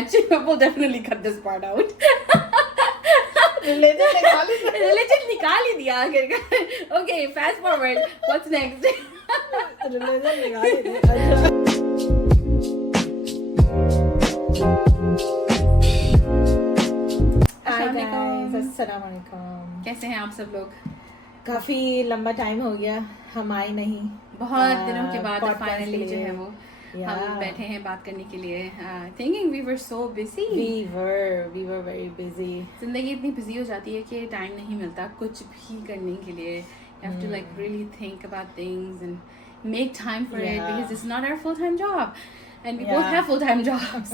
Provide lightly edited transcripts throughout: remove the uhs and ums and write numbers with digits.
much. We'll definitely cut this part out. Religion निकाल ही दिया आखिरकार. Okay, fast forward. What's next? religion निकाल ही दिया. अच्छा. Hi guys, अस्सलाम वालेकुम. कैसे हैं आप सब लोग? काफी लंबा टाइम हो गया, हम आए नहीं. बहुत दिनों के बाद podcast फाइनली के जो लिए. है वो Yeah. हम बैठे हैं बात करने के लिए. Thinking we were so busy. We were very busy. जिंदगी इतनी बिजी हो जाती है कि टाइम नहीं मिलता कुछ भी करने के लिए. You have to like really think about things and make time for it Yeah. because it's not our full-time job and we Yeah. both have full-time jobs.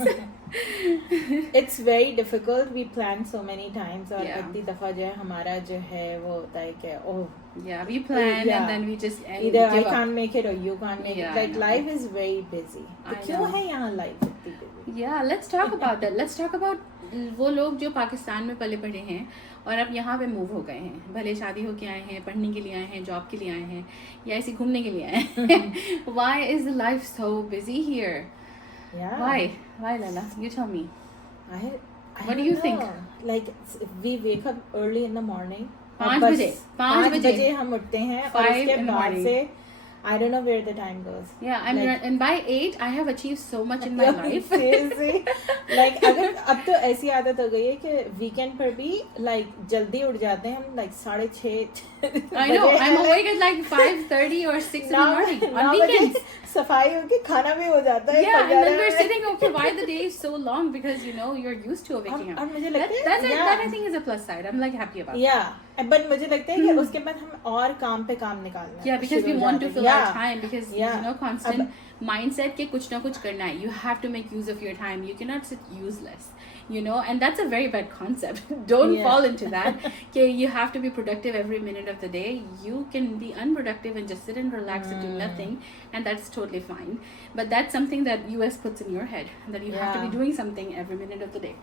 It's very difficult. We plan so many times और Yeah. इतनी दफा जो है हमारा जो है वो होता है कि oh Yeah, we plan Yeah. and then we just either I give up. can't make it or you can't make Yeah, it. I Like know. life is very busy. I तो क्यों know. है यहाँ life इतनी busy? Yeah, let's talk about that. Let's talk about वो लोग जो पाकिस्तान में पले पड़े हैं और अब यहाँ पे मूव हो गए हैं. भले शादी होके आए हैं, पढ़ने के लिए आए हैं, जॉब के लिए आए हैं या ऐसे घूमने के लिए आए हैं. Why is life so busy here? Yeah. Why Lala? You tell me. I What do you don't think? know. Like we wake up early in the morning. 5 बस बजे. 5 बजे. बजे हम उठते हैं और 5 उसके in the बाद morning. से I don't know where the time goes. Yeah, and by 8 I have achieved so much in my life. Seriously, like अगर अब तो ऐसी आदत हो गई है कि वीकेंड पर भी like जल्दी उठ जाते हैं हम like 6:30. I know. I'm awake at like 5:30 or 6 in the morning on weekends. सफाई होके खाना भी हो जाता है. Yeah, and then we're sitting, okay, why the day is so long? Because, you know, you're used to waking up. और मुझे लगता है That I think is a plus side. I'm like happy about yeah, but मुझे लगता है कि उसके बाद हम और काम पे काम निकालना है. Yeah, because we want to fill our time because, Yeah. you know, constant mindset के कुछ ना कुछ करना है. You have to make use of your time. You cannot sit useless. You know, and that's a very bad concept. Don't Yeah. fall into that. Okay, you have to be productive every minute of the day. You can be unproductive and just sit and relax and do nothing, and that's totally fine. But that's something that US puts in your head that you have to be Yeah. doing something every minute of the day.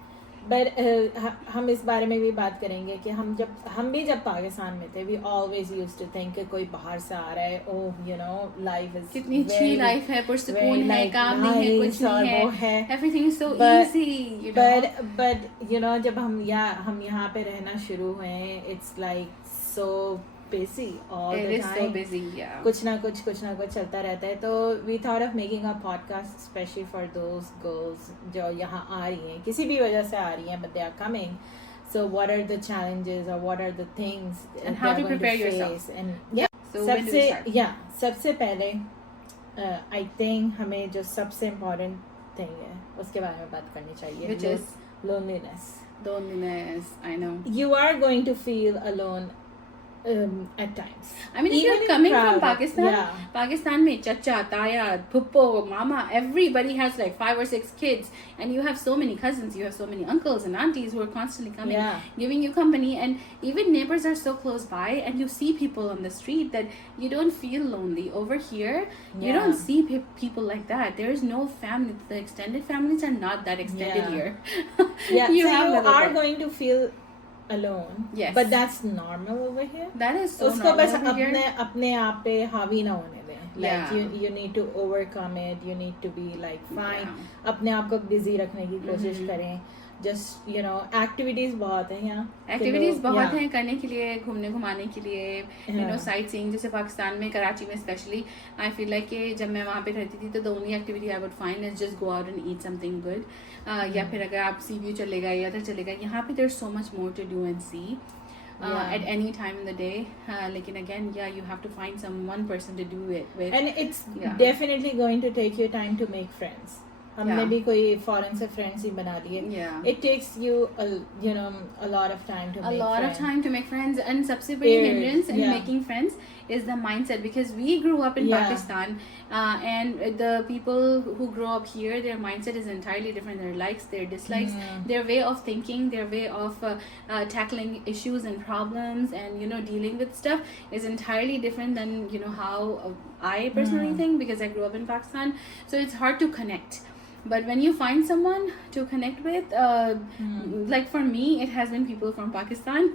But हम इस बारे में भी बात करेंगे कि हम भी जब पाकिस्तान में थे we always used to think कि कोई बाहर से आ रहा है, oh you know life is कितनी अच्छी लाइफ है, पुरसुकून है, like काम नहीं है, कुछ और नहीं वो है. है. Everything is so But- easy, you know. but you know जब हम यहाँ पे रहना शुरू हुए it's like so busy all It the is time. so busy, yeah. कुछ ना कुछ चलता रहता है. तो we thought of making a podcast especially for those girls जो यहाँ आ रही हैं, किसी भी वजह से आ रही हैं, but they are coming. So what are the challenges or what are the things And how they are to going prepare face? yourself. And yeah, So when do we start? सबसे पहले I think हमें जो सबसे important thing है उसके बारे में बात करनी चाहिए. Which is? Loneliness. Loneliness, I know. You are going to feel alone at times. I mean, if Even you're in coming from crowd, Pakistan, yeah. Pakistan में chacha, taya, puppo, mama, everybody has like 5 or 6 kids, and you have so many cousins, you have so many uncles and aunties who are constantly coming, Yeah. giving you company, and even neighbors are so close by, and you see people on the street that you don't feel lonely. Over here, you Yeah. don't see people like that. There is no family. The extended families are not that extended Yeah. here. Yeah, you so have you little are bit. going to feel alone. Yes. But that's normal over here. That is so उसको normal बस over here. अपने आप पे हावी ना होने दें. Like Yeah. you need to overcome it. You need to be like fine. Yeah. अपने आप को busy रखने की कोशिश करें. Just you know activities बहुत हैं यहाँ. एक्टिविटीज बहुत Yeah. हैं करने के लिए, घूमने घुमाने के लिए, you know Yeah. Sight seeing. जैसे पाकिस्तान में कराची में स्पेशली आई फील लाइक कि जब मैं वहाँ पे रहती थी तो the only activity I would find is just go out and eat something good. या फिर अगर आप सी व्यू चले गए या उधर चले गए, यहाँ पे there so much more to do and see Yeah. at any time in the day. लेकिन again, yeah, you have to find some one person to do it with. And it's Yeah. definitely going to take you time to make friends. हमने Yeah. भी कोई foreign से friends ही बना लिए. Yeah. It takes you a lot of time to A make lot friends. of time to make friends, and सबसे बड़ी Is, hindrance in yeah. making friends is the mindset, because we grew up in Yeah. Pakistan, and the people who grow up here, their mindset is entirely different. Their likes, their dislikes, their way of thinking, their way of tackling issues and problems, and dealing with stuff is entirely different than how I personally think, because I grew up in Pakistan. So it's hard to connect. But when you find someone to connect with, like for me, it has been people from Pakistan,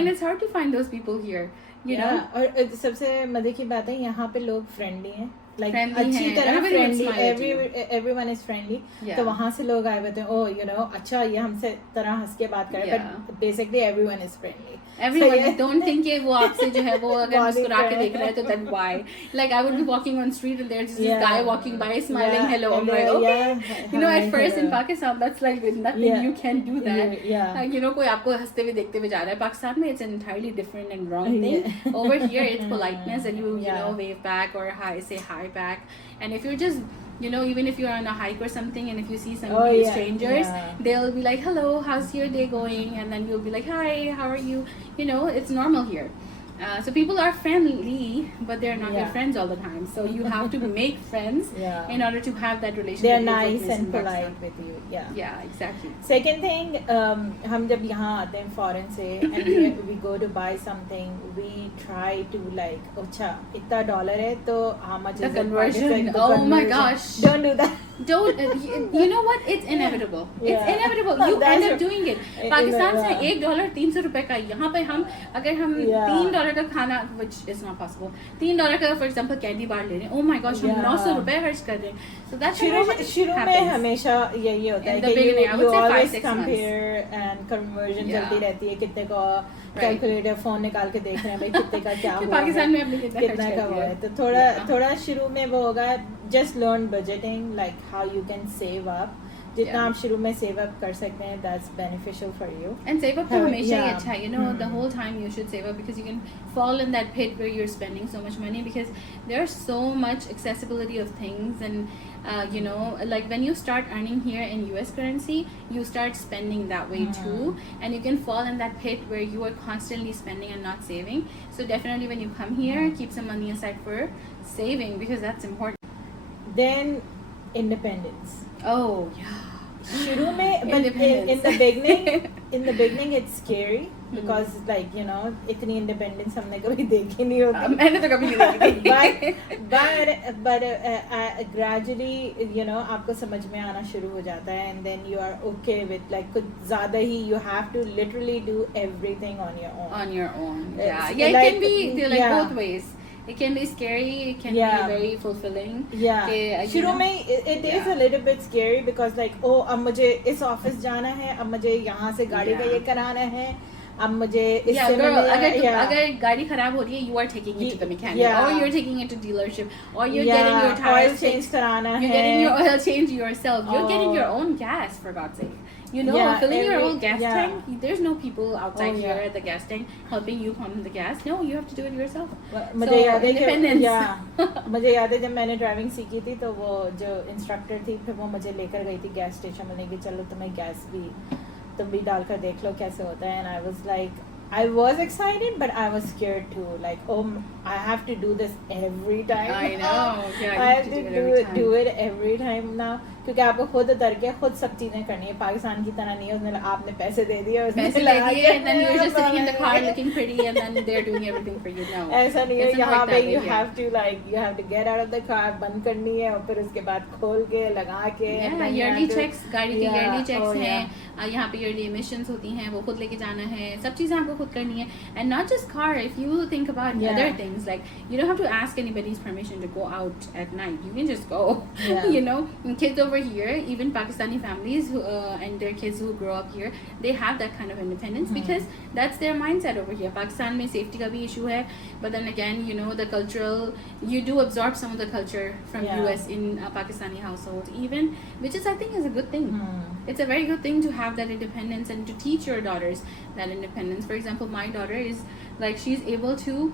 and it's hard to find those people here. You know? और सबसे मजे की बात है यहाँ पे लोग friendly हैं. like Friendly अच्छी हैं, तरह everybody would friendly, smile at you. everyone is friendly. Yeah. तो वहाँ से लोग आए होते हैं, oh you know अच्छा ये हमसे तरह हंस के बात करे, Yeah. but basically everyone is friendly. Everyone, So, yeah. don't think कि वो आपसे जो है वो अगर Body मुस्कुरा के friend. देख रहा है तो then why? Like I would be walking on street and there's this Yeah. guy walking by smiling, Yeah. hello. I'm like, Hello, okay. yeah. You know, Hi, at first in hello. Pakistan, that's like nothing. Yeah. You can't do that. Yeah. You know, कोई आपको हंसते हुए देखते हुए जा रहा है. Pakistan में it's an entirely different and wrong thing. Yeah. Over here, it's politeness and you Yeah. know wave back or hi, say hi back. And if you're just even if you're on a hike or something and if you see some strangers, they'll be like, hello, how's your day going? And then you'll be like, hi, how are you? It's normal here. So people are friendly, but they're not your friends all the time. So you have to make friends in order to have that relationship. They're nice and polite with you. Yeah, exactly. Second thing, हम जब यहाँ आते हैं foreign से and we go to buy something, we try to like, अच्छा इतना $1 है तो how much The is conversion. it? Oh my gosh. Don't do that. Don't you know what? It's inevitable. It's inevitable. You end up doing it. Pakistan से $1 300 का, यहाँ पे हम अगर हम $3 का खाना, which is not possible, $3 का for example candy bar ले रहे हैं, oh my gosh, हम $900 खर्च कर रहे हैं. So that शुरू में हमेशा यही होता है कि you always compare and conversion चलती रहती है, कितने का कैलकुलेटर फोन निकाल के देख रहे हैं भाई कितने का क्या हुआ पाकिस्तान में हमने कितना का हुआ है. तो थोड़ा शुरू में वो होगा, just learn budgeting, like how you can save up. जितना आप शुरू में save up कर सकते हैं, that's beneficial for you. And save up तो हमेशा ही अच्छा है. The whole time you should save up because you can fall in that pit where you're spending so much money because there's so much accessibility of things and like when you start earning here in US currency, you start spending that way too, and you can fall in that pit where you are constantly spending and not saving. So definitely when you come here, keep some money aside for saving because that's important. Then independence. Oh yeah. शुरू में, but in the beginning it's scary because like इतनी independence हमने कभी देखी नहीं होती. मैंने तो कभी नहीं देखी. but gradually आपको समझ में आना शुरू हो जाता है and then you are okay with like कुछ ज़्यादा ही you have to literally do everything on your own. On your own. Yeah. It can be like both ways. It can be scary, it can be very fulfilling. शुरू में it is a little bit scary because like अब मुझे इस office जाना है, अब मुझे यहाँ से गाड़ी का ये कराना है, अब मुझे इससे अगर गाड़ी खराब हो रही है, you are taking it to the mechanic or you're taking it to dealership or you're getting your tires oil change कराना है, you're getting your oil change yourself, you're getting your own gas for God's sake. Filling your own gas tank. There's no people outside here at the gas tank helping you pump the gas. No, you have to do it yourself. मुझे याद है मुझे याद है जब मैंने driving सीखी थी तो वो जो इंस्ट्रक्टर थी फिर वो मुझे लेकर गई थी गैस स्टेशन में, लेके चलो तुम्हें गैस भी तुम भी डालकर देख लो कैसे होता है. And I was like, I was excited, but I was scared too. Like, I have to do this every time. I know. Yeah, I have to do it every time now. क्योंकि आपको खुद उतर के खुद सब चीजें करनी है. पाकिस्तान की तरह नहीं है उसने आपने पैसे दे दिए and then you're just sitting in the car looking pretty and then they're doing everything for you. No, ऐसा नहीं है. यहाँ पे you have to get out of the car, बंद करनी है और फिर उसके बाद खोल के लगा के. yearly checks, गाड़ी की yearly checks हैं. यहाँ पे yearly emissions होती हैं, वो खुद लेके जाना है. सब चीजें आपको खुद करनी है. And not just car. If you think about other things, like you don't have to ask anybody's permission to go out at night. You can just go. And kids over here, even Pakistani families who and their kids who grow up here, they have that kind of independence because that's their mindset over here. Pakistan में safety का भी issue है, but then again, the cultural, you do absorb some of the culture from US in a Pakistani household, even, which is I think is a good thing. It's a very good thing to have that independence and to teach your daughters that independence. For example, my daughter is like she's able to.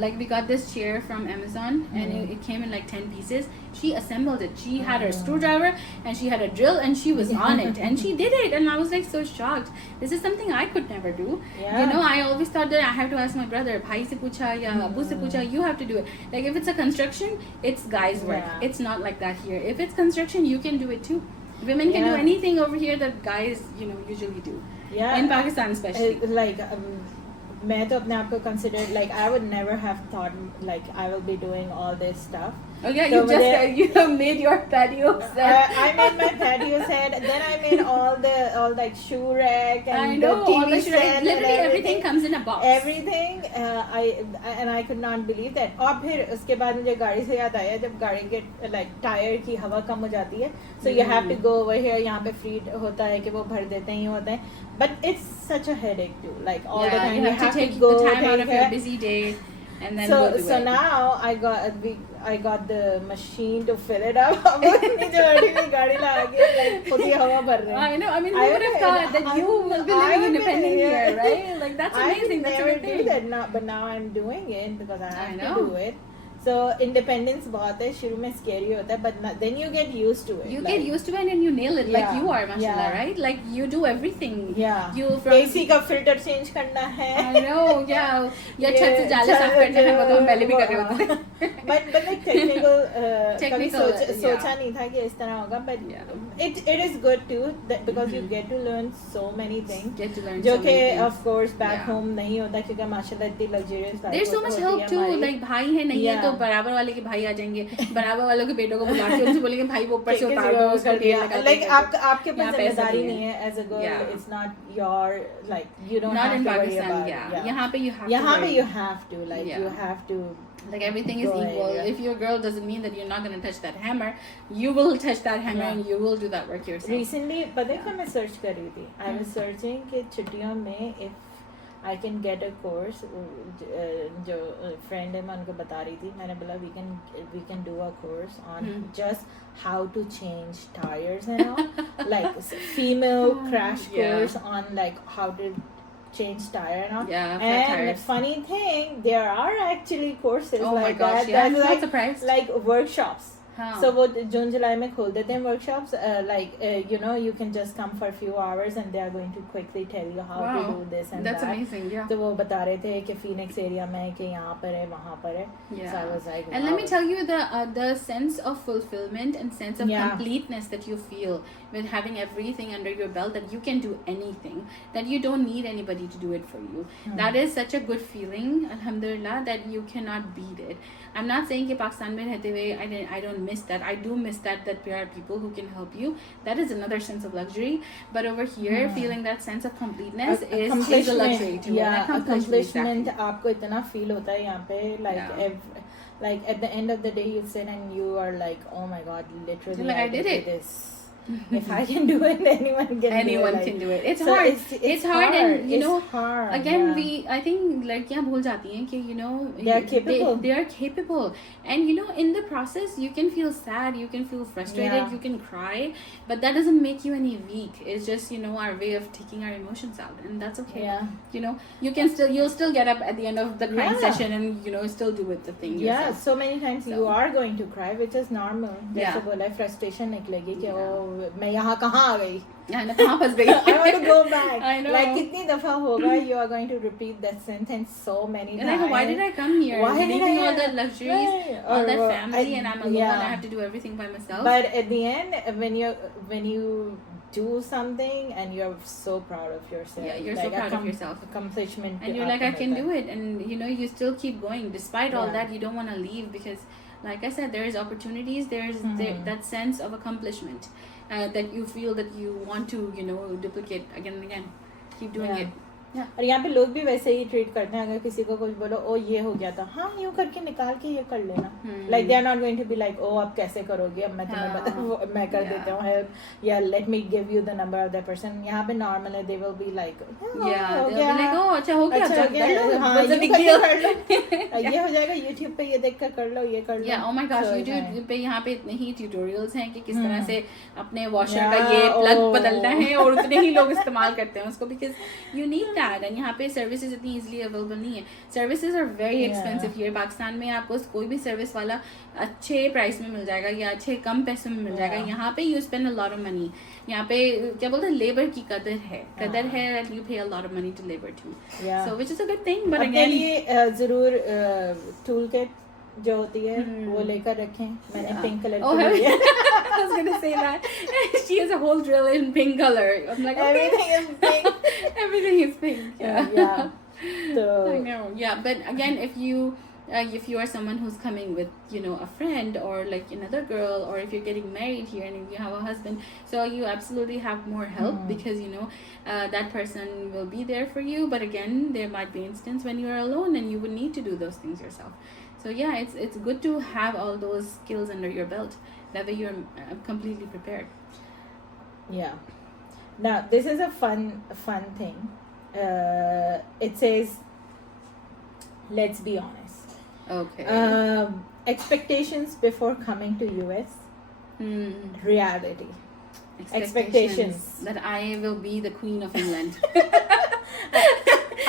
Like we got this chair from Amazon and it came in like 10 pieces. She assembled it. She had her screwdriver and she had a drill and she was on it and she did it, and I was like so shocked. This is something I could never do. I always thought that I have to ask my brother, bhai se pucha ya abu se pucha, you have to do it. Like if it's a construction, it's guys work. It's not like that here. If it's construction, you can do it too. Women can do anything over here that guys usually do. In Pakistan especially. Like मैं तो अपने आप को consider like I would never have thought like I will be doing all this stuff. Oh yeah, तो you just you made your patio set. I made my patio set. Then I made all like shoe rack I and know the all TV the set and literally everything comes in a box. Everything. I could not believe that. और फिर उसके बाद मुझे गाड़ी से याद आया जब गाड़ी के like टायर की हवा कम हो जाती है, so you have to go over here. यहाँ पे फ्री होता है कि वो भर देते हैं, ये होता है. But it's such a headache too. Like all the time you have to take go the time out of take your it. busy day and then So go do so it. now I got the machine to fill it up. अब अपनी जल्दी में गाड़ी लगा के like खुद ही हवा भर रहे हैं. I know. I mean, who would have thought that you will be living independent here, right? Like that's amazing. That's a never good do thing. that now, but now I'm doing it because I have to know. do it. So independence बहुत है, शुरू में scary होता है, but then you get used to it. You like, get used to it and you nail it like Yeah, you are, mashallah, yeah. right? Like you do everything. Yeah. You from AC का filter change करना है. I know, yeah. या छत से जाले साफ करना है, वो तो हम पहले भी कर रहे होते थे. But like technical कभी Technical, सोचा नहीं था कि इस तरह होगा, but Yeah. it is good too because you get to learn so many things. Get to learn जो so कि many things. of course back Yeah. home नहीं होता क्योंकि माशाल्लाह इतनी luxurious life There's so much होती help है too. हमारी. Like भाई है नहीं है Yeah. तो बराबर वाले के भाई आ जाएंगे, बराबर वालों के बेटों को बुला के उनसे बोलेंगे भाई वो ऊपर से किसी उतार को दो उसको कर तेल दिया. लगा Like दो. आपके यहाँ पास पे ऐसा जिम्मेदारी नहीं नहीं है. है as a girl. Yeah. It's not your like you don't Not have in to worry Pakistan, about yeah. it. यहाँ पे you have यहाँ to पे worry. you have to like Yeah. you have to. Like everything is Go ahead, equal. yeah. If you're a girl, doesn't mean that you're not gonna touch that hammer. You will touch that hammer Yeah. and you will do that work yourself. Recently पता है क्या मैं search कर रही थी. I was searching कि छुट्टियों में if I can get a course जो friend है मैं उनको बता रही थी, मैंने बोला we can do a course on just how to change tires and all like female crash Yeah. course on like how to change tire and all. Yeah, flat And tires. funny thing, there are actually courses Oh my like gosh, that. yeah, I'm That's not like surprised. like workshops. हाँ. So वो जून जुलाई में खोल देते हैं workshops. You know you can just come for a few hours and they are going to quickly tell you how to Wow. do this and That's that. amazing, yeah. तो वो बता रहे थे कि Phoenix area में है कि यहाँ पर है वहाँ पर है. Yeah. So I was like, And let me wow. tell you the sense of fulfillment and sense of Yeah. completeness that you feel with having everything under your belt, that you can do anything, that you don't need anybody to do it for you. That is such a good feeling, alhamdulillah, that you cannot beat it. I'm not saying कि पाकिस्तान में रहते हुए I don't miss that. I do miss that there are people who can help you. That is another sense of luxury. But over here, feeling that sense of completeness is a luxury too. Yeah, An accomplishment exactly. आपको इतना feel होता है यहाँ पे like Yeah. like at the end of the day you sit and you are like, oh my god, literally You're like, I did it. this. If I can do it, anyone can do it. Anyone like, can do it. It's so hard. It's hard, and you it's know, hard, again, yeah. I think लड़कियां भूल जाती हैं कि you know They are capable. They are capable, and you know, in the process, you can feel sad, you can feel frustrated, Yeah. you can cry, but that doesn't make you any weak. It's just our way of taking our emotions out, and that's okay. Yeah. You'll still get up at the end of the crying Yeah. session and still do it the thing Yeah, yourself. so many times you So. are going to cry, which is normal. Yeah. जैसे बोला frustration निकलेगी कि Yeah. ओ मैं यहाँ कहाँ आ गई. Yeah, ना कहाँ फंस गई? I want to go back. I know. Like कितनी दफा होगा you are going to repeat that sentence so many And times. like, why did I come here? Why did Leaving I- all the luxuries, Right. all that Or, family, and I'm alone. yeah. I have to do everything by myself. But at the end, when you do something and you're so proud of yourself. Yeah, you're so proud of yourself. Accomplishment. And you're like, I can do it. And you still keep going. Despite all Yeah. that, you don't want to leave because, like I said, there is opportunities. There's that sense of accomplishment that you feel that you want to, duplicate again and again. Keep doing Yeah. it. और यहाँ पे लोग भी वैसे ही treat करते हैं. अगर किसी को कुछ बोलो ओ ये हो गया था, हाँ यूँ करके निकाल के ये कर लेना. Like they are not going to be like ओ अब कैसे करोगे, अब मैं तुम्हें बता मैं कर देता हूँ help या let me give you the number of that person. यहाँ पे normal है, they will be like Yeah, they'll be like, oh अच्छा हो गया, अच्छा हो कर गया, लो, हाँ what's the यूँ big करके deal? कर लो, ये हो जाएगा. YouTube पे ये देख कर कर लो, ये कर लो. Yeah, oh my gosh, So, YouTube पे यहाँ पे इतने ही tutorials हैं कि किस तरह से अपने washer Yeah, का ये plug oh. बदलना है और उतने ही लोग इस्तेमाल करते हैं उसको because you need that. And यहाँ पे services इतनी easily available नहीं है. Services are very expensive here. Pakistan में आपको कोई भी service वाला अच्छे price में मिल जाएगा या अच्छे कम पैसों में मिल जाएगा. यहाँ पे you spend a lot of money. यहाँ पे क्या बोलते हैं, labor की कदर है that you pay a lot of money to labor too. Yeah. So which is a good thing, but अपने again लिए जरूर टूल किट जो होती है वो लेकर रखें. मैंने पिंक कलर Oh, की ली है. I was gonna say that. She has a whole drill in pink color. I'm like, okay. Everything is pink. Everything is pink. Yeah. Yeah. I So know. Yeah, but again, if you if you are someone who's coming with, you know, a friend or like another girl, or if you're getting married here and if you have a husband, so you absolutely have more help because, you know, that person will be there for you. But again, there might be instances when you're alone and you would need to do those things yourself. So yeah, it's good to have all those skills under your belt. That way you're completely prepared. Yeah. Now, this is a fun thing. It says, let's be honest. Okay. Expectations before coming to US. Reality. Expectations. That I will be the Queen of England.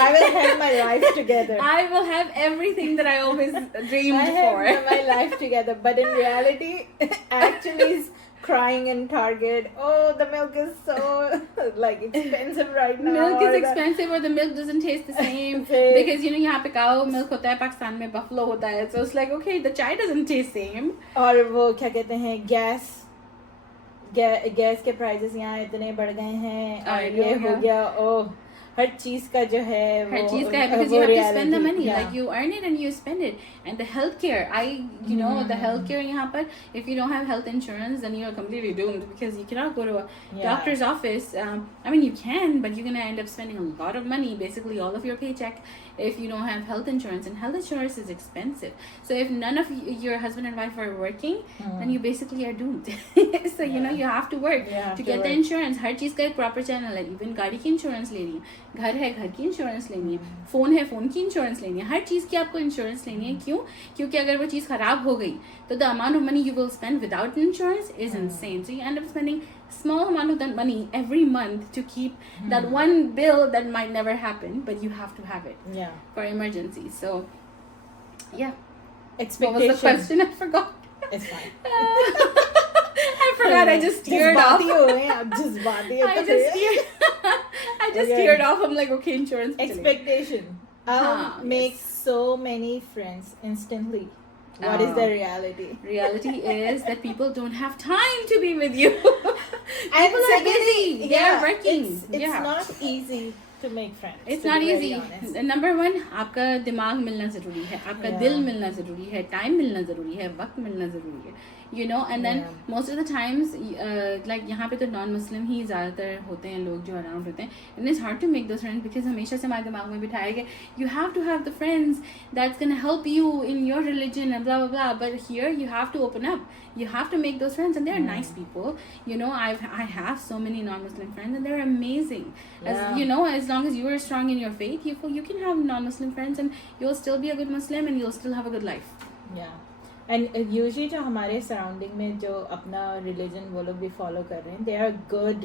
I will have my life together. I will have everything that I always dreamed I for. have my life together. But in reality, actually is crying in Target. Oh, the milk is so like expensive right now. Milk is expensive, or the milk doesn't taste the same because, you know, यहाँ पे cow milk होता है, पाकिस्तान में buffalo होता है. So it's like, okay, the chai doesn't taste same. और वो क्या कहते हैं, गैस के प्राइसेस यहाँ इतने बढ़ गए हैं और ये हो गया. ओह, हर चीज का जो है वो, हर चीज का है, because you have to spend the money. Like you earn it and you spend it. And the healthcare, you know, the healthcare यहाँ पर, if you don't have health insurance, then you're completely doomed because you cannot go to a doctor's office. I mean, you can, but you're gonna end up spending a lot of money, basically all of your paycheck, if you don't have health insurance. And health insurance is expensive. So if none of your husband and wife are working, then you basically are doomed. So you know, you have to work to get the insurance. हर चीज का एक proper channel है. Even गाड़ी की insurance लेनी है, घर है घर की insurance लेनी है, फोन है फोन की insurance लेनी है, हर चीज की आपको insurance लेनी है. क्यों? क्योंकि अगर वो चीज खराब हो गई तो the amount of money you will spend without insurance is insane. So you end up spending small amount of that money every month to keep that one bill that might never happen, but you have to have it for emergencies. So yeah, expectation. What was the question? I forgot. It's fine. I forgot. I just teared off. I just teared off. I'm like, okay, insurance. Expectation. Makes so many friends instantly. What is the reality? Reality is that people don't have time to be with you. And people are busy. They are working. It's not easy to make friends. It's not easy. Number one, आपका दिमाग मिलना ज़रूरी है, आपका दिल मिलना ज़रूरी है, time मिलना ज़रूरी है, वक्त मिलना ज़रूरी है. You know, and then most of the times, like यहाँ पे तो non-Muslim ही ज़्यादातर होते हैं लोग जो around होते हैं, and it's hard to make those friends because हमेशा से हमारे दिमाग में बिठाया गया, you have to have the friends that's gonna help you in your religion and blah blah blah. But here you have to open up. You have to make those friends, and they're nice people. You know, I have so many non-Muslim friends, and they're amazing. As you know, as long as you are strong in your faith, you can have non-Muslim friends, and you'll still be a good Muslim, and you'll still have a good life. Yeah. And usually जो हमारे surrounding में जो अपना religion वो लोग भी follow कर रहे हैं, they are good,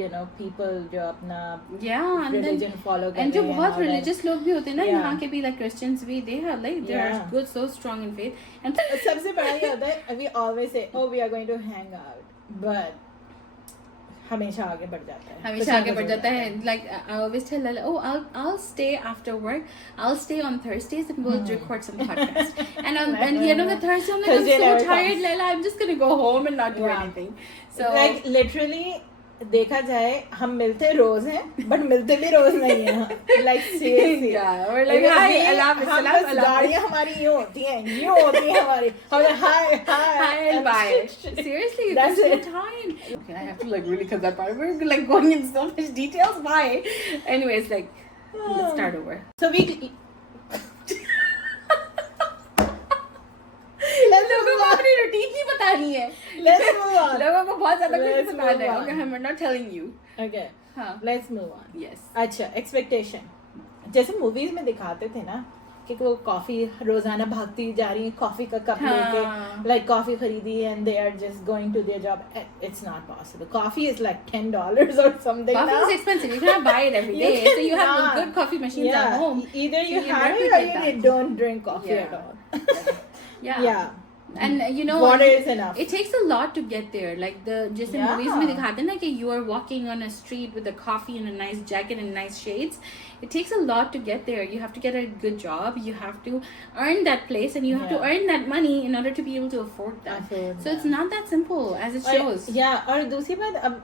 you know, people जो अपना religion follow कर रहे हैं. And जो बहुत religious लोग भी होते हैं ना, यहाँ के भी like Christians भी, they are good, so strong in faith. And सबसे बड़ा ये होता है, we always say, oh, we are going to hang out, but हमेशा आगे बढ़ जाता है. हमेशा आगे बढ़ जाता है. Like I always tell Lala, oh, I'll stay after work. I'll stay on Thursdays and we'll record some podcast. And the end of the Thursday, I'm like, I'm so tired, Lala. I'm just gonna go home and not do anything. So like literally देखा जाए हम मिलते रोज हैं but मिलते भी रोज नहीं हैं. Like seriously. Yeah, we're like hi, Allah, गाड़ियाँ हमारी यूँ होती हैं हमारी. हम hi and bye. Seriously, there's no time. Okay, I have to like really cut that part. We're like going into so much details. Why? Anyways, like let's start over. So we. लोगों को अपनी routine नहीं बतानी है. लोगों को बहुत ज़्यादा कुछ बताना है. Okay, we're not telling you. Okay. हाँ. Let's move on. Yes. अच्छा, expectation. जैसे movies में दिखाते थे ना कि वो कॉफी रोजाना भागती जा रही है कॉफी का कप लेके, like कॉफी खरीदी and they are just going to their job. It's not possible. Coffee is like $10 or something. Coffee is expensive. You cannot buy it every day. So you have good coffee machines at home. Either you have it or you don't drink coffee at all. Yeah. And you know, water is enough. it takes a lot to get there. Like the just in movies में दिखाते हैं ना कि you are walking on a street with a coffee and a nice jacket and nice shades. It takes a lot to get there. You have to get a good job. You have to earn that place, and you have to earn that money in order to be able to afford that. So it's not that simple as it shows. और दूसरी बात, अब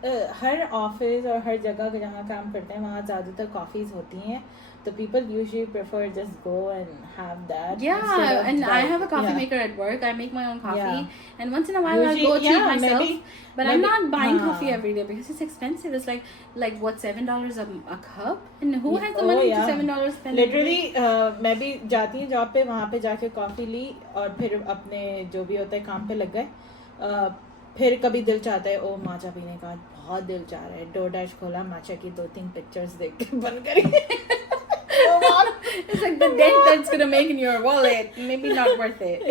हर office और हर जगह जहाँ काम करते हैं वहाँ ज़्यादातर कॉफीज होती हैं. So people usually prefer just go and have that. Yeah, and I have a coffee maker at work. I make my own coffee, and once in a while I'll go treat myself. But I'm not buying coffee every day because it's expensive. It's like what, $7 a cup? And who has the money to $7 spend? Literally, मैं भी जाती हूँ job पे, वहाँ पे जाके coffee ली और फिर अपने जो भी होता है काम पे लग गए. फिर कभी दिल चाहता है ओ माचा पीने का, बहुत दिल चाह रहा है, DoorDash खोला, माचा की 2-3 पिक्चर्स देख के बंद करी. It's like the dent that's gonna make in your wallet, maybe not worth it.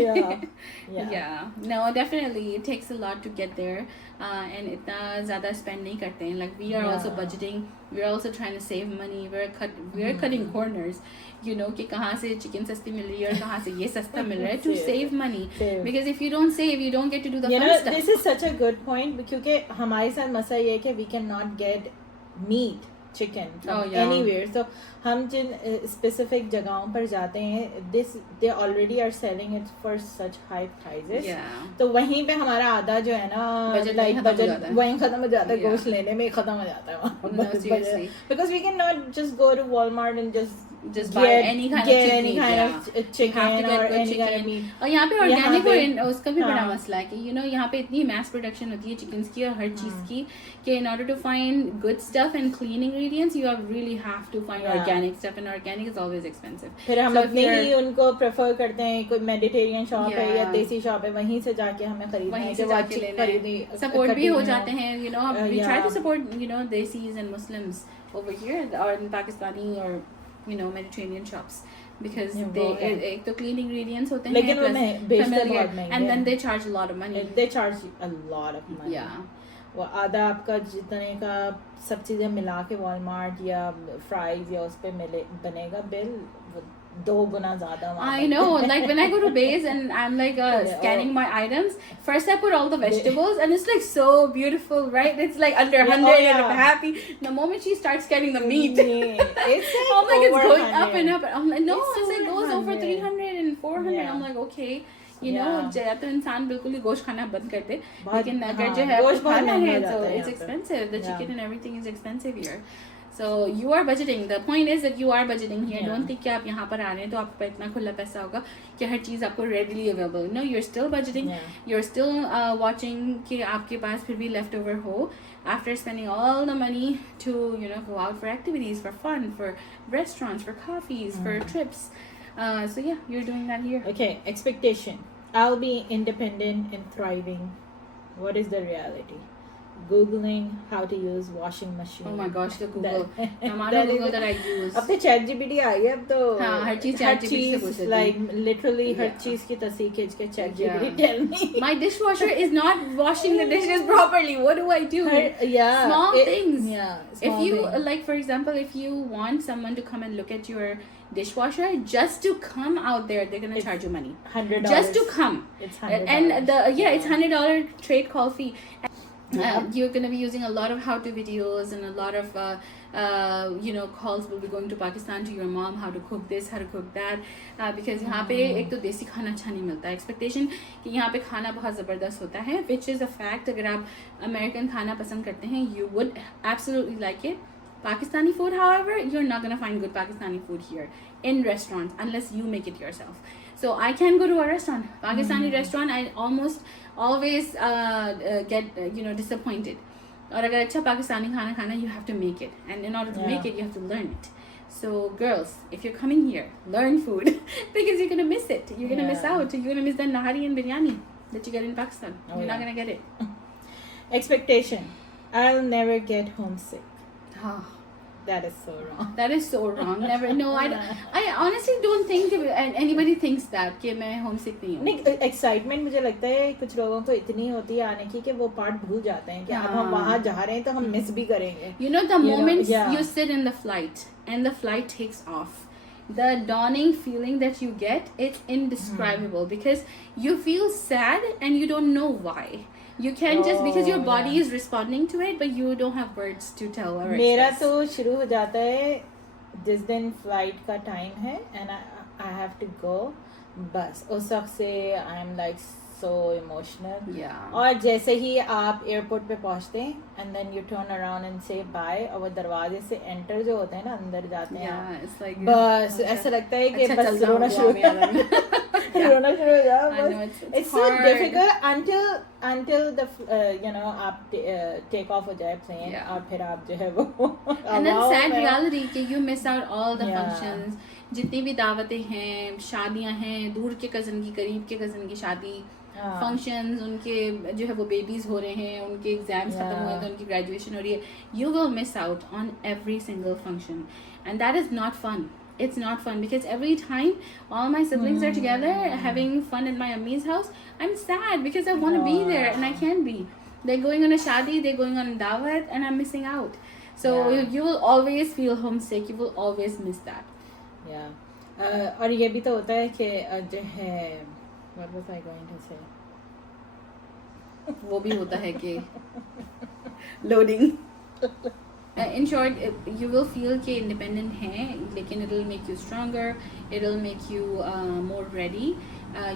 Yeah. No, definitely it takes a lot to get there, and इतना ज़्यादा spend नहीं करते हैं. Like we are also budgeting, we are also trying to save money. We are cutting corners, you know, कि कहाँ से chicken सस्ती मिल रही है और कहाँ से ये सस्ता मिल रहा है, to save money. Because if you don't save, you don't get to do the fun stuff. This is such a good point, क्योंकि हमारे साथ मसला ये है कि we cannot get meat, chicken from anywhere. So हम जिन specific जगहों पर जाते हैं, they already are selling it for such high prices. तो वहीं पे हमारा आधा जो है ना budget वहीं खत्म हो जाता है, गोश्त लेने में खत्म हो जाता है. No, seriously. Because we cannot just go to Walmart and just buy any kind of chicken or any kind of meat. और यहाँ पे organic और उसका भी बड़ा मसला है कि you know यहाँ पे इतनी mass production होती है chickens की और हर चीज़ की कि in order to find good stuff and clean ingredients you really have to find organic stuff, and organic is always expensive. फिर हम अपने ही उनको prefer करते हैं, कोई Mediterranean shop है या देसी shop है, वहीं से जाके हमें खरीदना है, वहीं से जाके लेना है, support भी हो जाते हैं, you know. We try to support, you know, Desis and Muslims over here or in Pakistani or you know Mediterranean shops, because they एक तो clean ingredients होते हैं plus familiar, and then they charge a lot of money. They charge a lot of money. वो आधा आपका जितने का सब चीज़ें मिला के Walmart या fries या उस पे मिले बनेगा बिल 2 गुना ज़्यादा. I know, like when I go to Bays and I'm like scanning my items, first I put all the vegetables and it's like so beautiful, right? It's like under 100 and I'm happy. The moment she starts scanning the meat, it's like I'm like it's going up and up. I'm like no, it's like goes over 300 and 400. I'm like okay. You know, या तो इंसान बिल्कुल ही गोश्त खाना बंद कर दे, लेकिन अगर जो है आपको खाना है so it's expensive. The chicken and everything is expensive here. So you are budgeting. The point is that you are budgeting here. Don't think कि आप यहाँ पर आ रहे हैं तो आपको इतना खुला पैसा होगा कि हर चीज़ आपको readily available. No, you're still budgeting. You're still watching कि आपके पास फिर भी leftover हो after spending all the money to, you know, go out for activities, for fun, for restaurants, for coffees, for trips. So yeah, you're doing that here. Okay, expectation. I'll be independent and thriving. What is the reality? Googling how to use washing machine. Oh my gosh, the Google. हमारा Google that I use. अब तो ChatGPT आ गया, अब तो हाँ, हर चीज़ ChatGPT से पूछ लेते हैं. Like literally हर चीज़ की तस्वीर खींच के ChatGPT tell me. My dishwasher is not washing the dishes properly. What do I do? Small things. If you like, for example, if you want someone to come and look at your dishwasher, just to come out there, they're gonna charge you money. $100. Just to come. It's $100. And it's $100 trade call fee. You're going to be using a lot of how-to videos and a lot of you know, calls will be going to Pakistan to your mom, how to cook this, how to cook that, because यहाँ पे एक तो देसी खाना अच्छा नहीं मिलता है. Expectation कि यहाँ पे खाना बहुत ज़बरदस्त होता है, which is a fact. अगर आप American खाना पसंद करते हैं, you would absolutely like it. Pakistani food, however, you're not going to find good Pakistani food here in restaurants unless you make it yourself. So I can go to a restaurant, Pakistani restaurant, I almost always get you know, disappointed. और अगर अच्छा पाकिस्तानी खाना खाना, you have to make it, and in order to make it, you have to learn it. So girls, if you're coming here, learn food because you're gonna miss it. You're gonna miss out. You're gonna miss the nahari and biryani that you get in Pakistan. You're not gonna get it. Expectation. I'll never get homesick. That is so wrong. That is so wrong. Never. No, I honestly don't think anybody thinks that कि मैं homesick नहीं हूँ. नहीं, excitement मुझे लगता है कुछ लोगों को इतनी होती है आने की कि वो part भूल जाते हैं कि अब हम वहाँ जा रहे हैं तो हम miss भी करेंगे. You know, the moment you sit in the flight and the flight takes off, the dawning feeling that you get, it's indescribable because you feel sad and you don't know why. You can't just because your body is responding to it, but you don't have words to tell or मेरा express. तो शुरू हो जाता है जिस दिन flight का time है and I have to go, बस उस वक्त से I am like so emotional. Yeah. और जैसे ही आप एयरपोर्ट पे पहुंचते हैं and then you turn around and say bye, और वो दरवाजे से एंटर जो होते हैं ना, अंदर जाते हैं Yeah, it's like बस ऐसा लगता है कि अच्छा, बस चलता रोना हुआ शुरू भी याद आ गया. रोना शुरू हो जाए I know, बस. it's it's so hard. Difficult until the you know आप टेक ऑफ हो जाए प्लेन, Yeah. और फिर आप जो है वो And then हवाओं sad में- reality कि you miss out all the Yeah. functions. जितनी भी दावतें हैं, शादियां हैं, दूर के कज़न की, करीब के कज़न की शादी, हाँ. फंक्शंस, उनके जो है वो बेबीज हो रहे हैं, उनके एग्जाम्स खत्म हुए हैं तो Yeah. उनकी ग्रेजुएशन हो रही है. You will miss out on every single function, and that is not fun. It's not fun because every time all my siblings are together having fun at my Ammi's house, I'm sad because I want to be there and I can't be. They're going on a shadi, they're going on a dawat, and I'm missing out. So Yeah. you will always feel homesick. You will always miss that. Yeah. और ये भी तो होता है कि जो है what was I going to say? वो भी होता है कि loading. In short, you will feel कि independent हैं, लेकिन it'll make you stronger. It'll make you more ready.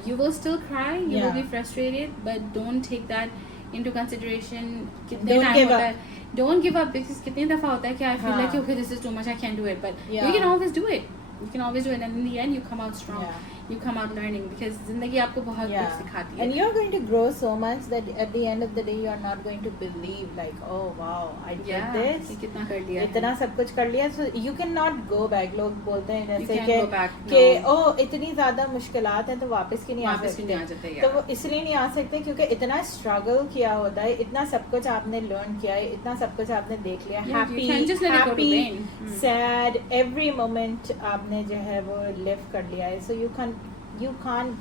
You will still cry. You will Yeah. be frustrated, but don't take that into consideration. कितने Don't time give होता up. है? Don't give up because कितनी दफा होता है कि I feel हाँ. like okay, this is too much. I can't do it, but Yeah. you can always do it. You can always do it, and in the end, you come out strong. Yeah. You come out learning because जिंदगी आपको बहुत कुछ Yeah. सिखाती And है. you're going to grow so much that at the end of the day you're not going to believe like, oh wow, I did Yeah, this. कि कितना कर लिया है. इतना सब कुछ कर लिया, so you cannot go back. लोग बोलते हैं You जैसे can't go back, कि no. ओ इतनी ज्यादा मुश्किलात हैं तो वापस क्यों नहीं आ वापस क्यों नहीं आ सकते. जाते, तो yeah. वो इसलिए नहीं आ सकते क्योंकि इतना स्ट्रगल किया होता है, इतना सब कुछ आपने लर्न किया है, इतना सब कुछ आपने देख लिया. Yeah, you can't just let it go to happy vain. Sad every moment आपने जो है वो लिव कर लिया है, so you can't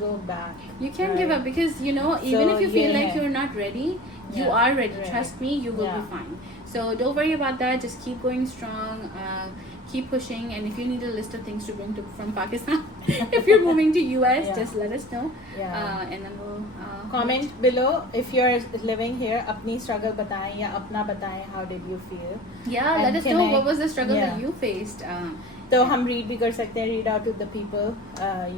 go back. You can't right? give up because you know even So, if you feel yeah. like you're not ready, you Yeah, are ready. right. Trust me, you will Yeah. be fine. So don't worry about that. Just keep going strong. Keep pushing. And if you need a list of things to bring from Pakistan, if you're moving to US, Yeah. just let us know. Yeah. And then we'll Comment below if you're living here. अपनी struggle बताएं या अपना बताएं. How did you feel? Yeah, And let us can know I- what was the struggle Yeah. that you faced. तो हम read भी कर सकते हैं. Read out to the people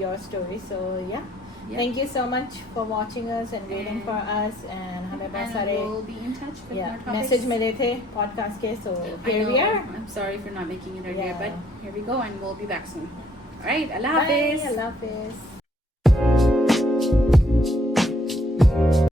your story. So yeah. Yeah. Thank you so much for watching us and waiting And- for us. And हमें बहुत and सारे we'll be in touch with more topics. message मिले थे podcast के. So I here we know. are. I'm sorry for not making it earlier, Yeah. but here we go, and we'll be back soon. All right, Allah Bye. Hafiz. Allah Hafiz.